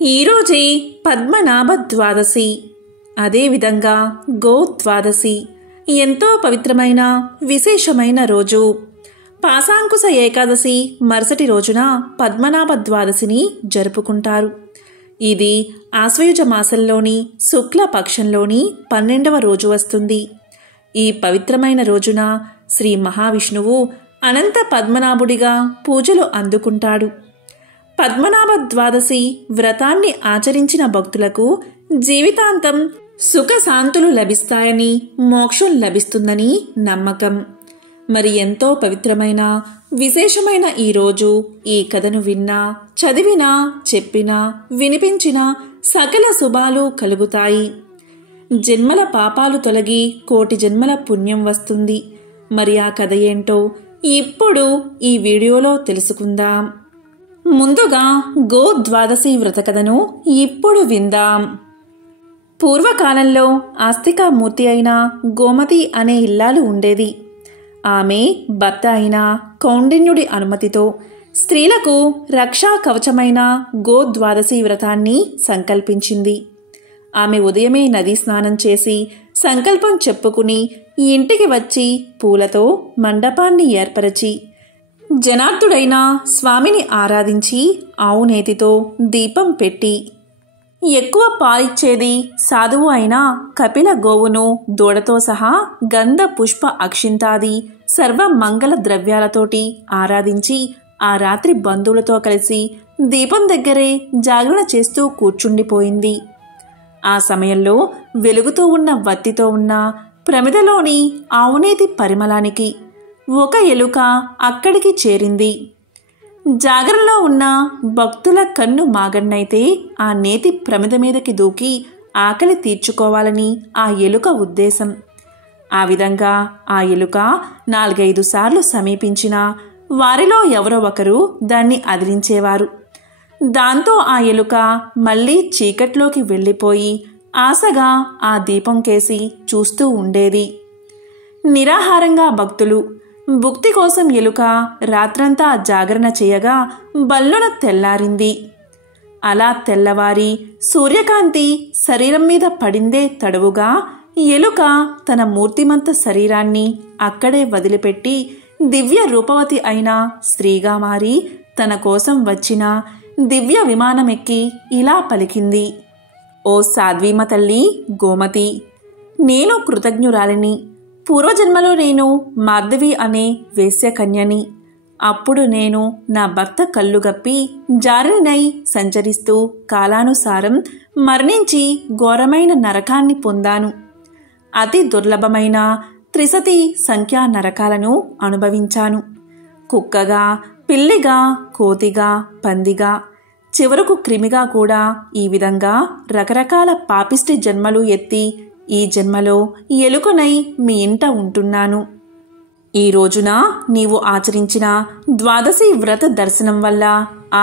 ఈరోజే పద్మనాభ ద్వాదశి, అదేవిధంగా గో ద్వాదశి. ఎంతో పవిత్రమైన విశేషమైన రోజు. పాశాంకుశ ఏకాదశి మరుసటి రోజున పద్మనాభ ద్వాదశిని జరుపుకుంటారు. ఇది ఆశ్వయుజ మాసంలోని శుక్ల పక్షంలోని 12వ రోజు వస్తుంది. ఈ పవిత్రమైన రోజున శ్రీ మహావిష్ణువు అనంత పద్మనాభుడిగా పూజలు అందుకుంటాడు. పద్మనాభ ద్వాదశి వ్రతాన్ని ఆచరించిన భక్తులకు జీవితాంతం సుఖశాంతులు లభిస్తాయని, మోక్షం లభిస్తుందని నమ్మకం. మరి ఎంతో పవిత్రమైన విశేషమైన ఈ రోజు ఈ కథను విన్నా, చదివినా, చెప్పినా, వినిపించినా సకల శుభాలు కలుగుతాయి. జన్మల పాపాలు తొలగి కోటి జన్మల పుణ్యం వస్తుంది. మరి ఆ కథ ఏంటో ఇప్పుడు ఈ వీడియోలో తెలుసుకుందాం. ముందుగా గో ద్వాదశి వ్రత కథను ఇప్పుడు విందాం. పూర్వకాలంలో ఆస్తికామూర్తి అయిన గోమతి అనే ఇల్లాలు ఉండేది. ఆమె భర్త అయిన కౌండిన్యుడి అనుమతితో స్త్రీలకు రక్షా కవచమైన గో ద్వాదశి వ్రతాన్ని సంకల్పించింది. ఆమె ఉదయమే నదీ స్నానం చేసి సంకల్పం చెప్పుకుని ఇంటికి వచ్చి పూలతో మండపాన్ని ఏర్పరచి జనార్దుడైన స్వామిని ఆరాధించి ఆవు నేతితో దీపం పెట్టి ఎక్కువ పాలిచ్చేది సాధువు అయిన కపిల గోవును దూడతో సహా గంధ పుష్ప అక్షింతాది సర్వ మంగళ ద్రవ్యాలతోటి ఆరాధించి ఆ రాత్రి బంధువులతో కలిసి దీపం దగ్గరే జాగరణ చేస్తూ కూర్చుండిపోయింది. ఆ సమయంలో వెలుగుతూ ఉన్న వత్తితో ఉన్న ప్రమిదలోని ఆవునేతి పరిమళానికి ఒక ఎలుక అక్కడికి చేరింది. జాగరణలో ఉన్న భక్తుల కన్ను మాగన్నైతే ఆ నేతి ప్రమిద మీదకి దూకి ఆకలి తీర్చుకోవాలని ఆ ఎలుక ఉద్దేశం. ఆ విధంగా ఆ ఎలుక 4-5 సార్లు సమీపించినా వారిలో ఎవరో ఒకరు దాన్ని అదిలించేవారు. దాంతో ఆ ఎలుక మళ్ళీ చీకట్లోకి వెళ్ళిపోయి ఆశగా ఆ దీపం కేసి చూస్తూ ఉండేది. నిరాహారంగా భక్తులు భుక్తి కోసం ఎలుక రాత్రంతా జాగరణ చేయగా బల్లున తెల్లారింది. అలా తెల్లవారి సూర్యకాంతి శరీరం మీద పడిందే తడువుగా ఎలుక తన మూర్తిమంత శరీరాన్ని అక్కడే వదిలిపెట్టి దివ్య రూపవతి అయిన స్త్రీగా మారి తన కోసం వచ్చిన దివ్య విమానమెక్కి ఇలా పలికింది. ఓ సాధ్వీమ తల్లి గోమతి, నేను కృతజ్ఞురాలిని. పూర్వజన్మలో నేను మాధవి అనే వేశ్యకన్యని. అప్పుడు నేను నా భర్త కళ్ళుగప్పి జారినై సంచరిస్తూ కాలానుసారం మరణించి ఘోరమైన నరకాన్ని పొందాను. అతి దుర్లభమైన త్రిశతి సంఖ్యా నరకాలను అనుభవించాను. కుక్కగా, పిల్లిగా, కోతిగా, పందిగా, చివరకు క్రిమిగా కూడా ఈ విధంగా రకరకాల పాపిష్టి జన్మలు ఎత్తి ఈ జన్మలో ఎలుకనై మీ ఇంట ఉంటున్నాను. ఈ రోజున నీవు ఆచరించిన ద్వాదశి వ్రత దర్శనం వల్ల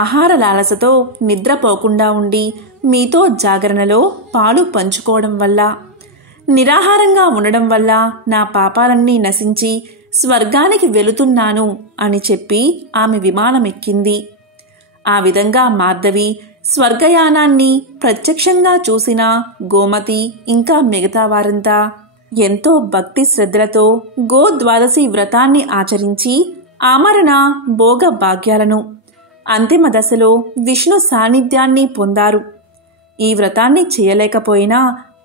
ఆహార లాలసతో నిద్రపోకుండా ఉండి మీతో జాగరణలో పాలు పంచుకోవడం వల్ల, నిరాహారంగా ఉండడం వల్ల నా పాపాలన్నీ నశించి స్వర్గానికి వెళుతున్నాను అని చెప్పి ఆమె విమానమెక్కింది. ఆ విధంగా మాధవి స్వర్గయానాన్ని ప్రత్యక్షంగా చూసిన గోమతి ఇంకా మిగతా వారంతా ఎంతో భక్తి శ్రద్ధలతో గో ద్వాదశి వ్రతాన్ని ఆచరించి ఆమరణ భోగ భాగ్యాలను, అంతిమ దశలో విష్ణు సాన్నిధ్యాన్ని పొందారు. ఈ వ్రతాన్ని చేయలేకపోయినా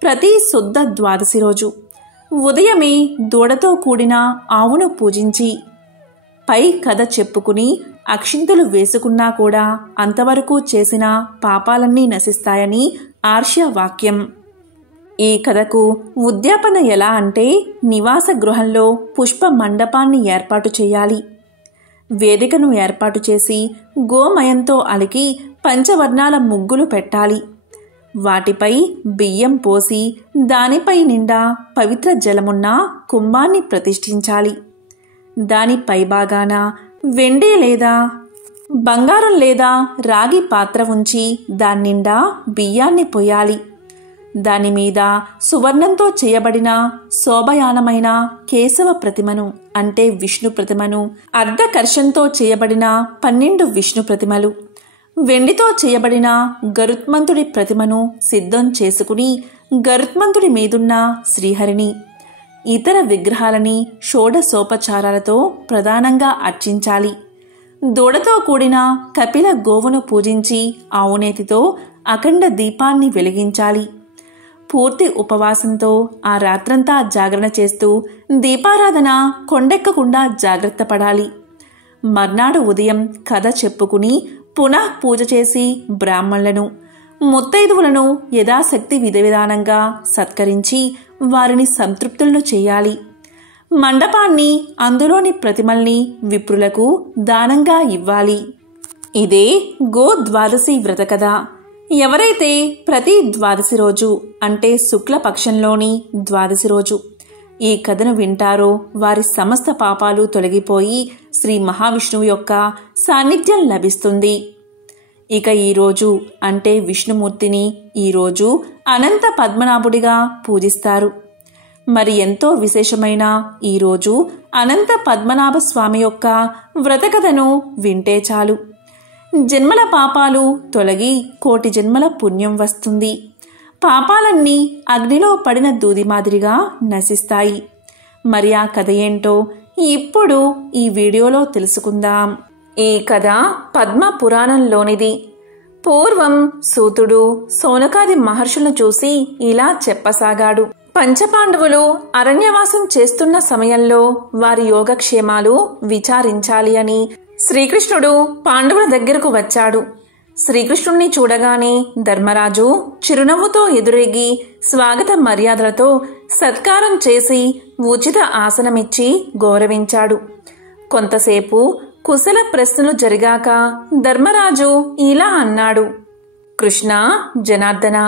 ప్రతి శుద్ధ ద్వాదశి రోజు ఉదయమే దూడతో కూడిన ఆవును పూజించి పై కథ చెప్పుకుని అక్షింతలు వేసుకున్నా కూడా అంతవరకు చేసిన పాపాలన్నీ నశిస్తాయని ఆర్ష్య వాక్యం. ఈ కథకు ఉద్యాపన ఎలా అంటే నివాస గృహంలో పుష్ప మండపాన్ని ఏర్పాటు చేయాలి. వేదికను ఏర్పాటు చేసి గోమయంతో అలికి పంచవర్ణాల ముగ్గులు పెట్టాలి. వాటిపై బియ్యం పోసి దానిపై నిండా పవిత్ర జలమున్న కుంభాన్ని ప్రతిష్ఠించాలి. దాని పైభాగాన వెండి లేదా బంగారం లేదా రాగి పాత్ర ఉంచి దాన్నిండా బియ్యాన్ని పొయ్యాలి. దానిమీద సువర్ణంతో చేయబడిన శోభయానమైన కేశవ ప్రతిమను అంటే విష్ణు ప్రతిమను, అర్ధకర్షంతో చేయబడిన 12 విష్ణు ప్రతిమలు, వెండితో చేయబడిన గరుత్మంతుడి ప్రతిమను సిద్ధం చేసుకుని గరుత్మంతుడి మీదున్న శ్రీహరిని, ఇతర విగ్రహాలని షోడశోపచారాలతో ప్రధానంగా అర్చించాలి. దూడతో కూడిన కపిల గోవును పూజించి ఆవునేతితో అఖండ దీపాన్ని వెలిగించాలి. పూర్తి ఉపవాసంతో ఆ రాత్రంతా జాగరణ చేస్తూ దీపారాధన కొండెక్కకుండా జాగ్రత్త పడాలి. మర్నాడు ఉదయం కథ చెప్పుకుని పునః పూజ చేసి బ్రాహ్మణులను, ముత్తైదువులను యథాశక్తి విధివిధానంగా సత్కరించి వారిని సంతృప్తులను చేయాలి. మండపాన్ని, అందులోని ప్రతిమల్ని విప్రులకు దానంగా ఇవ్వాలి. ఇదే గోద్వాదశి వ్రత కథ. ఎవరైతే ప్రతి ద్వాదశి రోజు అంటే శుక్లపక్షంలోని ద్వాదశి రోజు ఈ కథను వింటారో వారి సమస్త పాపాలు తొలగిపోయి శ్రీ మహావిష్ణువు యొక్క సాన్నిధ్యం లభిస్తుంది. ఇక ఈరోజు అంటే విష్ణుమూర్తిని ఈరోజు అనంత పద్మనాభుడిగా పూజిస్తారు. మరి ఎంతో విశేషమైన ఈరోజు అనంత పద్మనాభ స్వామి యొక్క వ్రతకథను వింటే చాలు. జన్మల పాపాలు తొలగి కోటి జన్మల పుణ్యం వస్తుంది. పాపాలన్నీ అగ్నిలో పడిన దూది మాదిరిగా నశిస్తాయి. మరి ఆ కథ ఏంటో ఇప్పుడు ఈ వీడియోలో తెలుసుకుందాం. ఈ కథ పద్మ పురాణంలోనిది. పూర్వం సూతుడు శౌనకాది మహర్షులను చూసి ఇలా చెప్పసాగాడు. పంచపాండవులు అరణ్యవాసం చేస్తున్న సమయంలో వారి యోగక్షేమాలు విచారించాలి అని శ్రీకృష్ణుడు పాండవుల దగ్గరకు వచ్చాడు. శ్రీకృష్ణుణ్ణి చూడగానే ధర్మరాజు చిరునవ్వుతో ఎదురేగి స్వాగత మర్యాదలతో సత్కారం చేసి ఉచిత ఆసనమిచ్చి గౌరవించాడు. కొంతసేపు కుశల ప్రశ్నలు జరిగాక ధర్మరాజు ఇలా అన్నాడు. కృష్ణ, జనార్దన,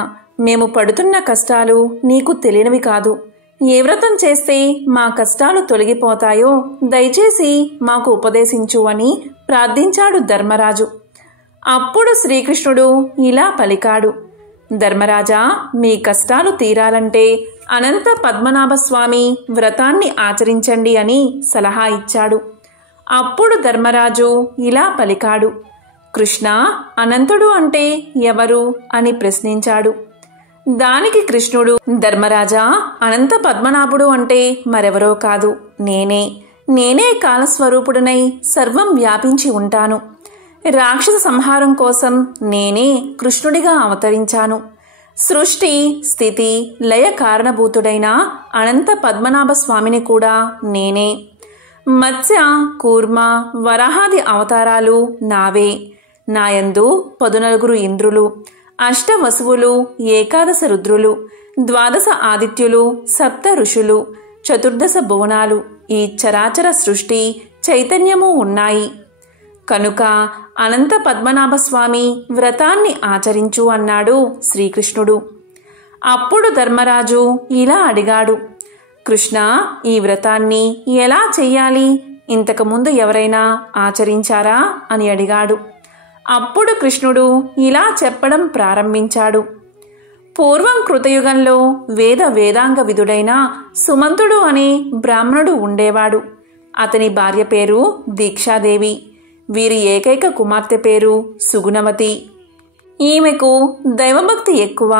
మేము పడుతున్న కష్టాలు నీకు తెలియనివి కాదు. ఏ వ్రతం చేస్తే మా కష్టాలు తొలగిపోతాయో దయచేసి మాకు ఉపదేశించు అని ప్రార్థించాడు ధర్మరాజు. అప్పుడు శ్రీకృష్ణుడు ఇలా పలికాడు. ధర్మరాజా, మీ కష్టాలు తీరాలంటే అనంత పద్మనాభ స్వామి వ్రతాన్ని ఆచరించండి అని సలహా ఇచ్చాడు. అప్పుడు ధర్మరాజు ఇలా పలికాడు. కృష్ణ, అనంతుడు అంటే ఎవరు అని ప్రశ్నించాడు. దానికి కృష్ణుడు, ధర్మరాజా, అనంత పద్మనాభుడు అంటే మరెవరో కాదు, నేనే కాలస్వరూపుడనై సర్వం వ్యాపించి ఉంటాను. రాక్షస సంహారం కోసం నేనే కృష్ణుడిగా అవతరించాను. సృష్టి, స్థితి, లయ కారణభూతుడైన అనంత పద్మనాభ స్వామిని కూడా నేనే. మత్స్య, కూర్మ, వరాహాది అవతారాలు నావే. నాయందు 14 ఇంద్రులు, 8 వసువులు, 11 రుద్రులు, 12 ఆదిత్యులు, 7 ఋషులు, 14 భువనాలు, ఈ చరాచర సృష్టి చైతన్యము ఉన్నాయి. కనుక అనంత పద్మనాభ స్వామి వ్రతాన్ని ఆచరించు అన్నాడు శ్రీకృష్ణుడు. అప్పుడు ధర్మరాజు ఇలా అడిగాడు. కృష్ణ, ఈ వ్రతాన్ని ఎలా చెయ్యాలి? ఇంతకుముందు ఎవరైనా ఆచరించారా అని అడిగాడు. అప్పుడు కృష్ణుడు ఇలా చెప్పడం ప్రారంభించాడు. పూర్వం కృతయుగంలో వేదాంగ విధుడైన సుమంతుడు అనే బ్రాహ్మణుడు ఉండేవాడు. అతని భార్య పేరు దీక్షాదేవి. వీరి ఏకైక కుమార్తె పేరు సుగుణవతి. ఈమెకు దైవభక్తి ఎక్కువ.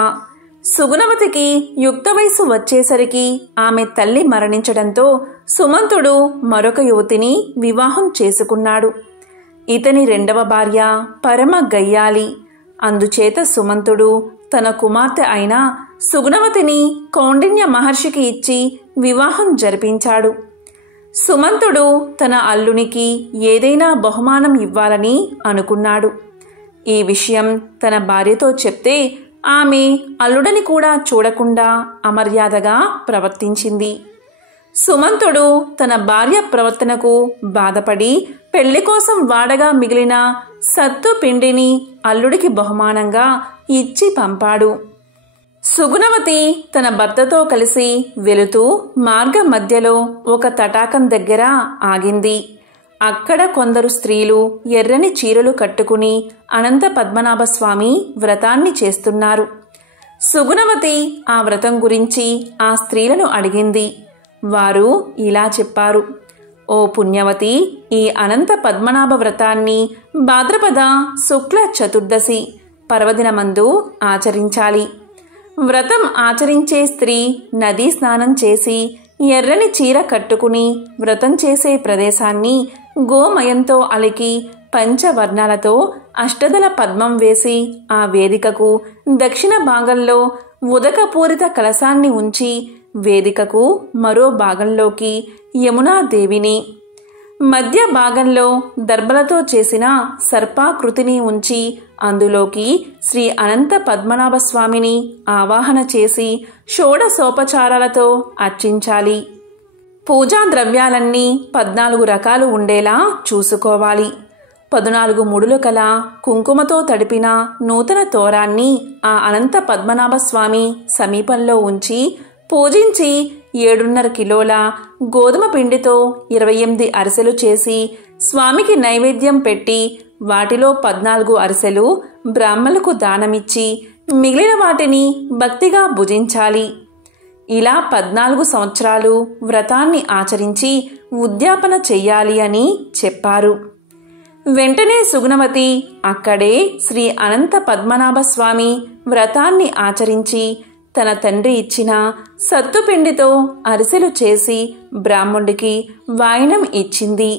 సుగుణవతికి యుక్త వయసు వచ్చేసరికి ఆమె తల్లి మరణించడంతో సుమంతుడు మరొక యువతిని వివాహం చేసుకున్నాడు. ఇతని 2వ భార్య పరమ గయ్యాలి. అందుచేత సుమంతుడు తన కుమార్తె అయిన సుగుణవతిని కౌండిన్య మహర్షికి ఇచ్చి వివాహం జరిపించాడు. సుమంతుడు తన అల్లునికి ఏదైనా బహుమానం ఇవ్వాలని అనుకున్నాడు. ఈ విషయం తన భార్యతో చెప్తే ఆమె అల్లుడని కూడా చూడకుండా అమర్యాదగా ప్రవర్తించింది. సుమంతుడు తన భార్య ప్రవర్తనకు బాధపడి పెళ్లి కోసం వాడగా మిగిలిన సత్తు పిండిని అల్లుడికి బహుమానంగా ఇచ్చి పంపాడు. సుగుణవతి తన భర్తతో కలిసి వెళుతూ మార్గ మధ్యలో ఒక తటాకం దగ్గర ఆగింది. అక్కడ కొందరు స్త్రీలు ఎర్రని చీరలు కట్టుకుని అనంత పద్మనాభ స్వామి వ్రతాన్ని చేస్తున్నారు. సుగుణవతి ఆ వ్రతం గురించి ఆ స్త్రీలను అడిగింది. వారు ఇలా చెప్పారు. ఓ ఓ పుణ్యవతి, ఈ అనంత పద్మనాభ వ్రతాన్ని భాద్రపద శుక్ల చతుర్దశి పర్వదినమందు ఆచరించాలి. వ్రతం ఆచరించే స్త్రీ నదీ స్నానం చేసి ఎర్రని చీర కట్టుకుని వ్రతం చేసే ప్రదేశాన్ని గోమయంతో అలికి పంచవర్ణాలతో అష్టదళ పద్మం వేసి ఆ వేదికకు దక్షిణ భాగంలో ఉదకపూరిత కలశాన్ని ఉంచి వేదికకు మరో భాగంలోకి యమునాదేవిని, మధ్య భాగంలో దర్భలతో చేసిన సర్పాకృతిని ఉంచి అందులోకి శ్రీ అనంత పద్మనాభ స్వామిని ఆవాహన చేసి షోడశోపచారాలతో అర్చించాలి. పూజా ద్రవ్యాలన్నీ 14 రకాలు ఉండేలా చూసుకోవాలి. 14 ముడులు కల కుంకుమతో తడిపిన నూతన తోరాన్ని ఆ అనంత పద్మనాభ స్వామి సమీపంలో ఉంచి పూజించి 7.5 కిలోల గోధుమ పిండితో 28 అరిసెలు చేసి స్వామికి నైవేద్యం పెట్టి వాటిలో 14 అరిసెలు బ్రాహ్మణులకు దానమిచ్చి మిగిలిన వాటిని భక్తిగా భుజించాలి. ఇలా 14 సంవత్సరాలు వ్రతాన్ని ఆచరించి ఉద్యాపన చెయ్యాలి అని చెప్పారు. వెంటనే సుగుణవతి అక్కడే శ్రీ అనంత పద్మనాభ స్వామి వ్రతాన్ని ఆచరించి తన తండ్రి ఇచ్చిన సత్తుపిండితో అరిసెలు చేసి బ్రాహ్మణుడికి వాయినం ఇచ్చింది.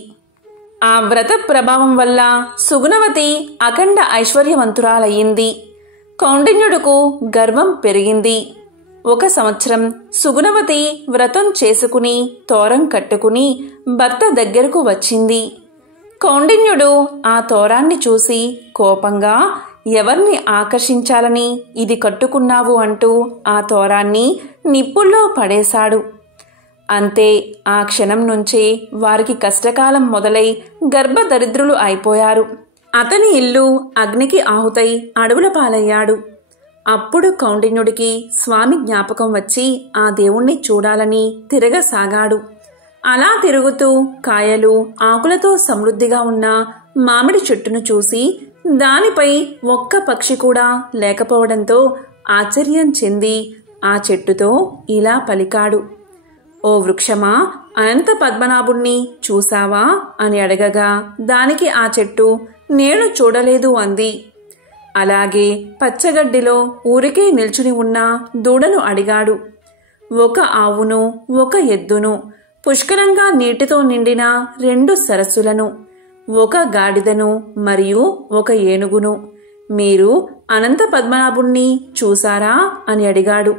ఆ వ్రత ప్రభావం వల్ల సుగుణవతి అఖండ ఐశ్వర్యవంతురాలయ్యింది. కౌండిన్యుడుకు గర్వం పెరిగింది. 1 సంవత్సరం సుగుణవతి వ్రతం చేసుకుని తోరం కట్టుకుని భర్త దగ్గరకు వచ్చింది. కౌండిన్యుడు ఆ తోరాన్ని చూసి కోపంగా, ఎవర్ని ఆకర్షించాలని ఇది కట్టుకున్నావు అంటూ ఆ తోరాన్ని నిప్పుల్లో పడేశాడు. అంతే, ఆ క్షణం నుంచే వారికి కష్టకాలం మొదలై గర్భదరిద్రులు అయిపోయారు. అతని ఇల్లు అగ్నికి ఆహుతై అడవుల పాలయ్యాడు. అప్పుడు కౌండిన్యుడికి స్వామి జ్ఞాపకం వచ్చి ఆ దేవుణ్ణి చూడాలని తిరగసాగాడు. అలా తిరుగుతూ కాయలు ఆకులతో సమృద్ధిగా ఉన్న మామిడి చెట్టును చూసి దానిపై ఒక్క పక్షి కూడా లేకపోవడంతో ఆశ్చర్యం చెంది ఆ చెట్టుతో ఇలా పలికాడు: ఓ వృక్షమా, అనంత పద్మనాభుణ్ణి చూసావా అని అడగగా దానికి ఆ చెట్టు నేను చూడలేదు అంది. అలాగే పచ్చగడ్డిలో ఊరికే నిల్చుని ఉన్న దూడను అడిగాడు. 1 ఆవును, 1 ఎద్దును, పుష్కలంగా నీటితో నిండిన 2 సరస్సులను, 1 గాడిదను మరియు 1 ఏనుగును మీరు అనంత పద్మనాభుణ్ణి చూసారా అని అడిగాడు.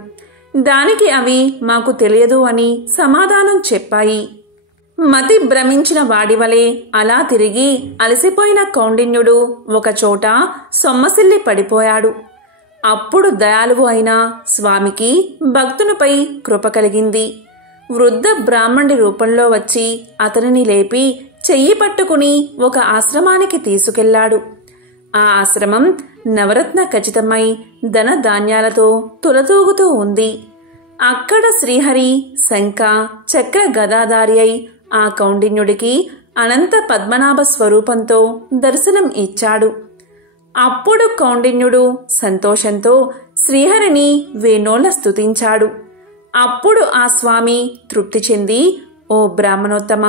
దానికి అవి మాకు తెలియదు అని సమాధానం చెప్పాయి. మతి భ్రమించిన వాడివలే అలా తిరిగి అలసిపోయిన కౌండిన్యుడు ఒకచోట సొమ్మసిల్లి పడిపోయాడు. అప్పుడు దయాళువు అయిన స్వామికి భక్తునిపై కృప కలిగింది. వృద్ధ బ్రాహ్మణుడి రూపంలో వచ్చి అతనిని లేపి చెయ్యి పట్టుకుని ఒక ఆశ్రమానికి తీసుకెళ్లాడు. ఆ ఆశ్రమం నవరత్న ఖచ్చితమై ధన ధాన్యాలతో తులతూగుతూ ఉంది. అక్కడ శ్రీహరి శంఖ చక్ర గదాధారి అయి ఆ కౌండిన్యుడికి అనంత పద్మనాభ స్వరూపంతో దర్శనం ఇచ్చాడు. అప్పుడు కౌండిన్యుడు సంతోషంతో శ్రీహరిని వేణోళ్ల స్తుతించాడు. అప్పుడు ఆ స్వామి తృప్తి చెంది, ఓ బ్రాహ్మణోత్తమ,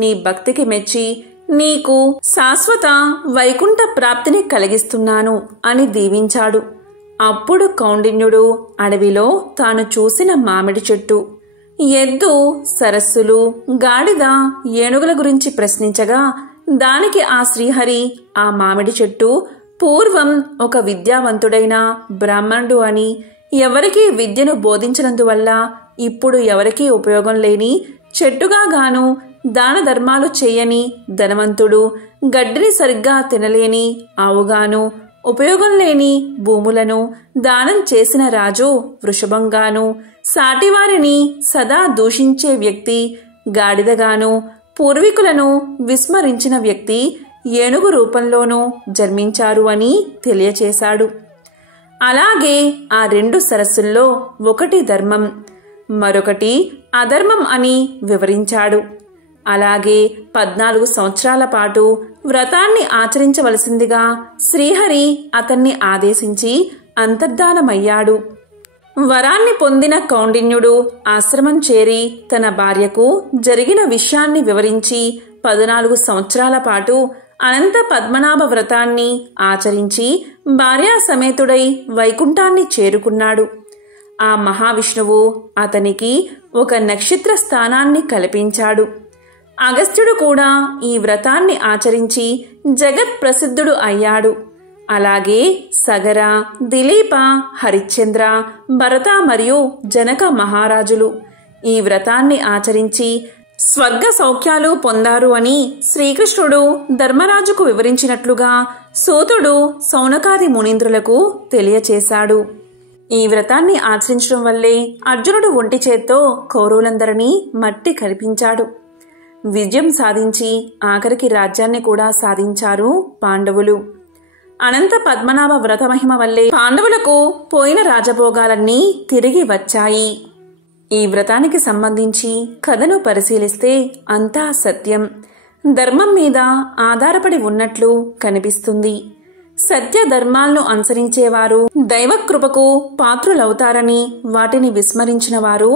నీ భక్తికి మెచ్చి నీకు శాశ్వత వైకుంఠ ప్రాప్తిని కలిగిస్తున్నాను అని దీవించాడు. అప్పుడు కౌండిన్యుడు అడవిలో తాను చూసిన మామిడి చెట్టు, ఎద్దు, సరస్సులు, గాడిద, ఏనుగుల గురించి ప్రశ్నించగా దానికి ఆ శ్రీహరి ఆ మామిడి చెట్టు పూర్వం ఒక విద్యావంతుడైన బ్రాహ్మణుడు అని, ఎవరికీ విద్యను బోధించినందువల్ల ఇప్పుడు ఎవరికీ ఉపయోగం లేని చెట్టుగా గాను, దాన ధర్మాలు చేయని ధనవంతుడు, గడ్డిని సరిగ్గా తినలేని ఆవుగాను, ఉపయోగం లేని భూములను దానం చేసిన రాజు వృషభంగాను, సాటివారిని సదా దూషించే వ్యక్తి గాడిదగాను, పూర్వీకులను విస్మరించిన వ్యక్తి ఏనుగు రూపంలోనూ జన్మించారు అని తెలియచేశాడు. అలాగే ఆ 2 సరస్సుల్లో ఒకటి ధర్మం, మరొకటి అధర్మం అని వివరించాడు. అలాగే 14 సంవత్సరాల పాటు వ్రతాన్ని ఆచరించవలసిందిగా శ్రీహరి అతన్ని ఆదేశించి అంతర్ధానమయ్యాడు. వరాన్ని పొందిన కౌండిన్యుడు ఆశ్రమం చేరి తన భార్యకు జరిగిన విషయాన్ని వివరించి 14 సంవత్సరాల పాటు అనంత పద్మనాభ వ్రతాన్ని ఆచరించి భార్యా సమేతుడై వైకుంఠాన్ని చేరుకున్నాడు. ఆ మహావిష్ణువు అతనికి ఒక నక్షత్ర స్థానాన్ని కల్పించాడు. అగస్త్యుడు కూడా ఈ వ్రతాన్ని ఆచరించి జగత్ ప్రసిద్ధుడు అయ్యాడు. అలాగే సగర, దిలీప, హరిశ్చంద్ర, భరత మరియు జనక మహారాజులు ఈ వ్రతాన్ని ఆచరించి స్వర్గ సౌఖ్యాలు పొందారు అని శ్రీకృష్ణుడు ధర్మరాజుకు వివరించినట్లుగా సూతుడు సౌనకాది మునీంద్రులకు తెలియచేశాడు. ఈ వ్రతాన్ని ఆచరించడం వల్లే అర్జునుడు ఒంటి చేత్తో కౌరవులందరినీ మట్టి కరిపించాడు. విజయం సాధించి ఆఖరికి రాజ్యాన్ని కూడా సాధించారు పాండవులు. అనంత పద్మనాభ వ్రత మహిమ వల్లే పాండవులకు పోయిన రాజభోగాలన్నీ తిరిగి వచ్చాయి. ఈ వ్రతానికి సంబంధించి కథను పరిశీలిస్తే అంతా సత్యం, ధర్మం మీద ఆధారపడి ఉన్నట్లు కనిపిస్తుంది. సత్య ధర్మాలను అనుసరించేవారు దైవకృపకు పాత్రులవుతారని, వాటిని విస్మరించిన వారు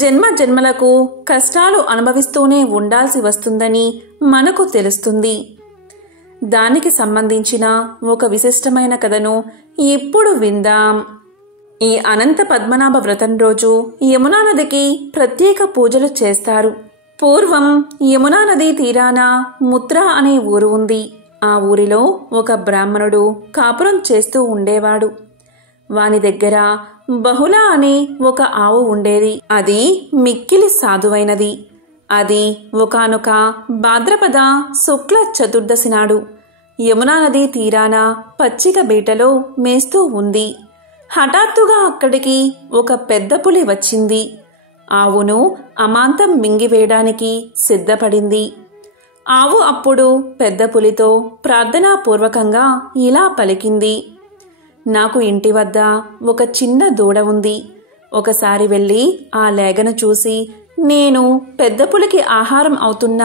జన్మ జన్మలకు కష్టాలు అనుభవిస్తూనే ఉండాల్సి వస్తుందని మనకు తెలుస్తుంది. దానికి సంబంధించిన ఒక విశిష్టమైన కథను ఇప్పుడు విందాం. ఈ అనంత పద్మనాభ వ్రతం రోజు యమునా నదికి ప్రత్యేక పూజలు చేస్తారు. పూర్వం యమునా నది తీరాన ముత్ర అనే ఊరు ఉంది. ఆ ఊరిలో ఒక బ్రాహ్మణుడు కాపురం చేస్తూ ఉండేవాడు. వాని దగ్గర బహుళ అనే ఒక ఆవు ఉండేది. అది మిక్కిలి సాధువైనది. అది ఒకానొక భాద్రపద శుక్ల చతుర్దశి నాడు యమునా నది తీరాన పచ్చిక బీటలో మేస్తూ ఉంది. హఠాత్తుగా అక్కడికి ఒక పెద్ద పులి వచ్చింది. ఆవును అమాంతం మింగివేయడానికి సిద్ధపడింది. ఆవు అప్పుడు పెద్ద పులితో ప్రార్థనాపూర్వకంగా ఇలా పలికింది: నాకు ఇంటి వద్ద ఒక చిన్న దూడ ఉంది. ఒకసారి వెళ్ళి ఆ లేగను చూసి నేను పెద్ద పులికి ఆహారం అవుతున్న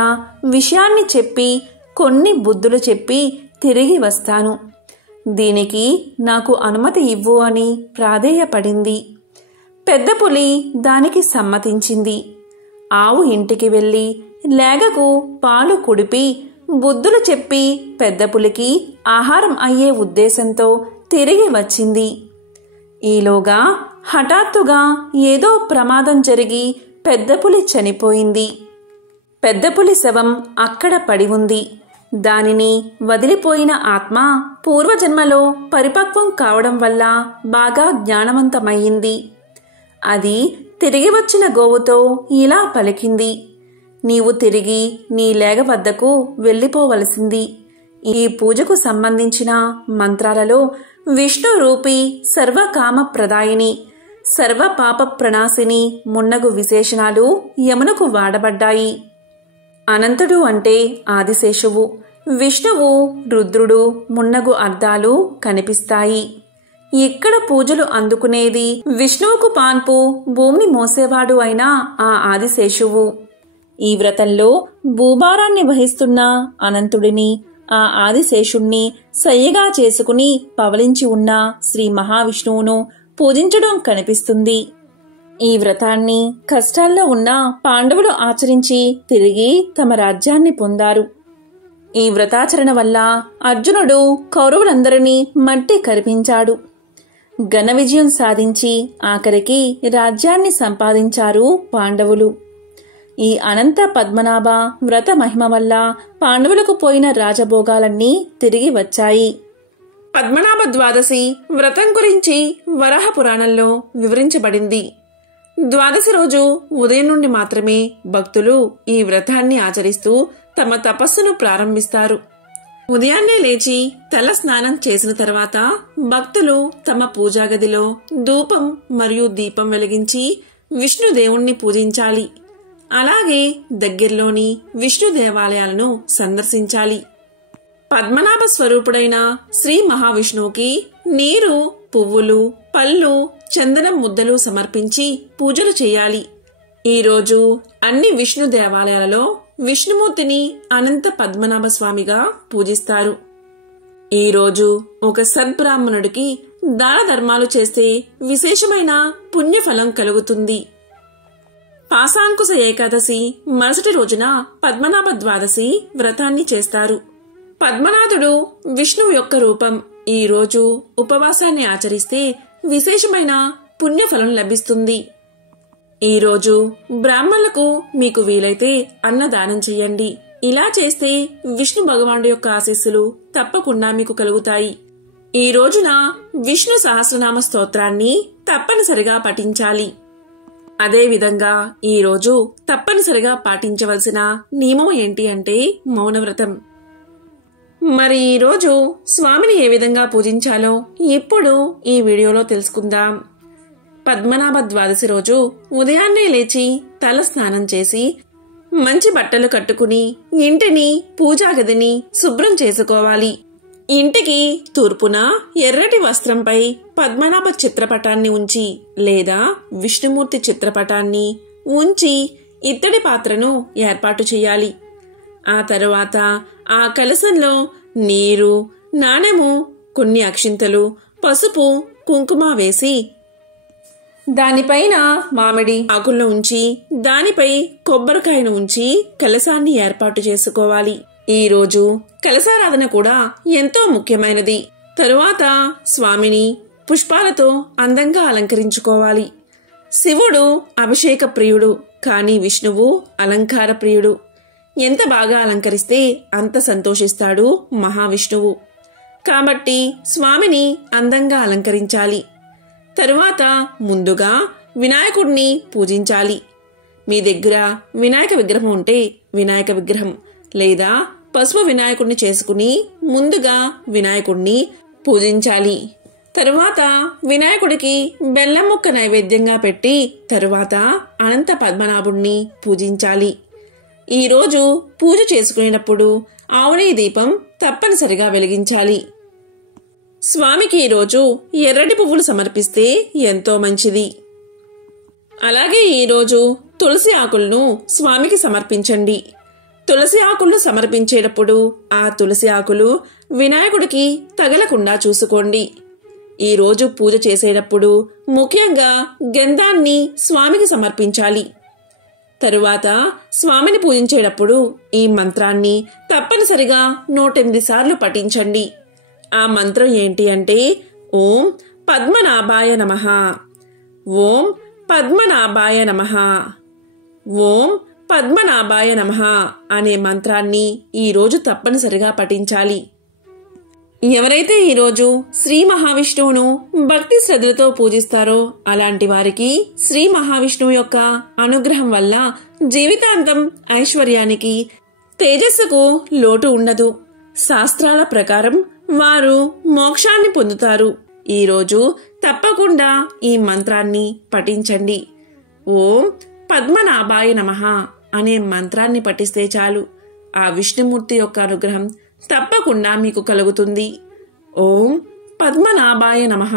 విషయాన్ని చెప్పి కొన్ని బుద్ధులు చెప్పి తిరిగి వస్తాను. దీనికి నాకు అనుమతి ఇవ్వు అని ప్రాధేయపడింది. పెద్ద పులి దానికి సమ్మతించింది. ఆవు ఇంటికి వెళ్ళి లేగకు పాలు కుడిపి బుద్ధులు చెప్పి పెద్ద పులికి ఆహారం అయ్యే ఉద్దేశంతో తిరిగి వచ్చింది. ఈలోగా హఠాత్తుగా ఏదో ప్రమాదం జరిగి పెద్ద పులి చనిపోయింది. పెద్ద పులి శవం అక్కడ పడి ఉంది. దానిని వదిలిపోయిన ఆత్మ పూర్వజన్మలో పరిపక్వం కావడం వల్ల బాగా జ్ఞానవంతమయ్యింది. అది తిరిగి వచ్చిన గోవుతో ఇలా పలికింది: నీవు తిరిగి నీ లేగ వద్దకు వెళ్ళిపోవలసింది. ఈ పూజకు సంబంధించిన మంత్రాలలో విష్ణు రూపి సర్వకామ ప్రదాయిని, సర్వ పాప ప్రణాశిని మున్నగు విశేషణాలు యమునకు వాడబడ్డాయి. అనంతుడు అంటే ఆదిశేషువు, విష్ణువు, రుద్రుడు మున్నగు అర్థాలు కనిపిస్తాయి. ఇక్కడ పూజలు అందుకునేది విష్ణువుకు పాన్పు భూమిని మోసేవాడు అయిన ఆ ఆదిశేషువు. ఈ వ్రతంలో భూభారాన్ని వహిస్తున్న అనంతుడిని, ఆ ఆదిశేషుణ్ణి సయ్యగా చేసుకుని పవలించి ఉన్న శ్రీ మహావిష్ణువును పూజించడం కనిపిస్తుంది. ఈ వ్రతాన్ని కష్టాల్లో ఉన్న పాండవులు ఆచరించి తిరిగి తమ రాజ్యాన్ని పొందారు. ఈ వ్రతాచరణ వల్ల అర్జునుడు కౌరవులందరినీ మట్టి కరిపించాడు. ఘన విజయం సాధించి ఆఖరికి రాజ్యాన్ని సంపాదించారు పాండవులు. ఈ అనంత పద్మనాభ వ్రత మహిమ వల్ల పాండవులకు పోయిన రాజభోగాలన్నీ తిరిగి వచ్చాయి. పద్మనాభ ద్వాదశి వ్రతం గురించి వరాహ పురాణంలో వివరించబడింది. ద్వాదశి రోజు ఉదయం నుండి మాత్రమే భక్తులు ఈ వ్రతాన్ని ఆచరిస్తూ తమ తపస్సును ప్రారంభిస్తారు. ఉదయాన్నే లేచి తల స్నానం చేసిన తర్వాత భక్తులు తమ పూజాగదిలో ధూపం మరియు దీపం వెలిగించి విష్ణుదేవుణ్ణి పూజించాలి. అలాగే దగ్గరలోని విష్ణు దేవాలయాలను సందర్శించాలి. పద్మనాభ స్వరూపుడైన శ్రీ మహావిష్ణువుకి నీరు, పువ్వులు, పళ్ళు, చందనం ముద్దలు సమర్పించి పూజలు చేయాలి. ఈరోజు అన్ని విష్ణు దేవాలయాలలో విష్ణుమూర్తిని అనంత పద్మనాభ స్వామిగా పూజిస్తారు. ఈరోజు ఒక సద్బ్రాహ్మణుడికి దాన ధర్మాలు చేస్తే విశేషమైన పుణ్యఫలం కలుగుతుంది. పాశాంకుశ ఏకాదశి మరుసటి రోజున పద్మనాభ ద్వాదశి వ్రతాన్ని చేస్తారు. పద్మనాభుడు విష్ణువు యొక్క రూపం. ఈ రోజు ఉపవాసాన్ని ఆచరిస్తే విశేషమైన పుణ్యఫలం లభిస్తుంది. ఈ రోజు బ్రాహ్మణులకు మీకు వీలైతే అన్నదానం చెయ్యండి. ఇలా చేస్తే విష్ణు భగవానుడి యొక్క ఆశీస్సులు తప్పకుండా మీకు కలుగుతాయి. ఈ రోజున విష్ణు సహస్రనామ స్తోత్రాన్ని తప్పనిసరిగా పఠించాలి. అదేవిధంగా ఈ రోజు తప్పనిసరిగా పాటించవలసిన నియమం ఏంటి అంటే మౌనవ్రతం. మరి ఈ రోజు స్వామిని ఏ విధంగా పూజించాలో ఇప్పుడు ఈ వీడియోలో తెలుసుకుందాం. పద్మనాభ ద్వాదశి రోజు ఉదయాన్నే లేచి తల స్నానం చేసి మంచి బట్టలు కట్టుకుని ఇంటిని పూజా గదిని శుభ్రం చేసుకోవాలి. ఇంటికి తూర్పున ఎర్రటి వస్త్రంపై పద్మనాభ చిత్రపటాన్ని ఉంచి లేదా విష్ణుమూర్తి చిత్రపటాన్ని ఉంచి ఇత్తడి పాత్రను ఏర్పాటు చేయాలి. ఆ తరువాత ఆ కలశంలో నీరు, నాణెము, కొన్ని అక్షింతలు, పసుపు, కుంకుమ వేసి దానిపైన మామిడి ఆకులను ఉంచి దానిపై కొబ్బరికాయను ఉంచి కలశాన్ని ఏర్పాటు చేసుకోవాలి. ఈ రోజు కలశారాధన కూడా ఎంతో ముఖ్యమైనది. తరువాత స్వామిని పుష్పాలతో అందంగా అలంకరించుకోవాలి. శివుడు అభిషేక ప్రియుడు, కానీ విష్ణువు అలంకార ప్రియుడు. ఎంత బాగా అలంకరిస్తే అంత సంతోషిస్తాడు మహావిష్ణువు. కాబట్టి స్వామిని అందంగా అలంకరించాలి. తరువాత ముందుగా వినాయకుడిని పూజించాలి. మీ దగ్గర వినాయక విగ్రహం ఉంటే వినాయక విగ్రహం లేదా పసుపు వినాయకుడిని చేసుకుని ముందుగా వినాయకుడిని పూజించాలి. తరువాత వినాయకుడికి బెల్లం ముక్క నైవేద్యంగా పెట్టి తరువాత అనంత పద్మనాభుడిని పూజించాలి. ఈ రోజు పూజ చేసుకునేటప్పుడు ఆవునేయి దీపం తప్పనిసరిగా వెలిగించాలి. స్వామికి ఈరోజు ఎర్రటి పువ్వులు సమర్పిస్తే ఎంతో మంచిది. అలాగే ఈరోజు తులసి ఆకులను స్వామికి సమర్పించండి. తులసి ఆకులను సమర్పించేటప్పుడు ఆ తులసి ఆకులు వినాయకుడికి తగలకుండా చూసుకోండి. ఈరోజు పూజ చేసేటప్పుడు ముఖ్యంగా గంధాన్ని స్వామికి సమర్పించాలి. తరువాత స్వామిని పూజించేటప్పుడు ఈ మంత్రాన్ని తప్పనిసరిగా 108 సార్లు పఠించండి. ఆ మంత్రం ఏంటి అంటే ఓం పద్మనాభాయ నమః, ఓం పద్మనాభాయ నమః, ఓం పద్మనాభాయ నమః అనే మంత్రాన్ని ఈరోజు తప్పనిసరిగా పఠించాలి. ఎవరైతే ఈరోజు శ్రీ మహావిష్ణువును భక్తి శ్రద్ధలతో పూజిస్తారో అలాంటి వారికి శ్రీ మహావిష్ణువు యొక్క అనుగ్రహం వల్ల జీవితాంతం ఐశ్వర్యానికి, తేజస్సుకు లోటు ఉండదు. శాస్త్రాల ప్రకారం వారు మోక్షాన్ని పొందుతారు. ఈరోజు తప్పకుండా ఈ మంత్రాన్ని పఠించండి. ఓం పద్మనాభాయ నమః అనే మంత్రాన్ని పఠిస్తే చాలు ఆ విష్ణుమూర్తి యొక్క అనుగ్రహం తప్పకుండా మీకు కలుగుతుంది. ఓం పద్మనాభాయ నమః.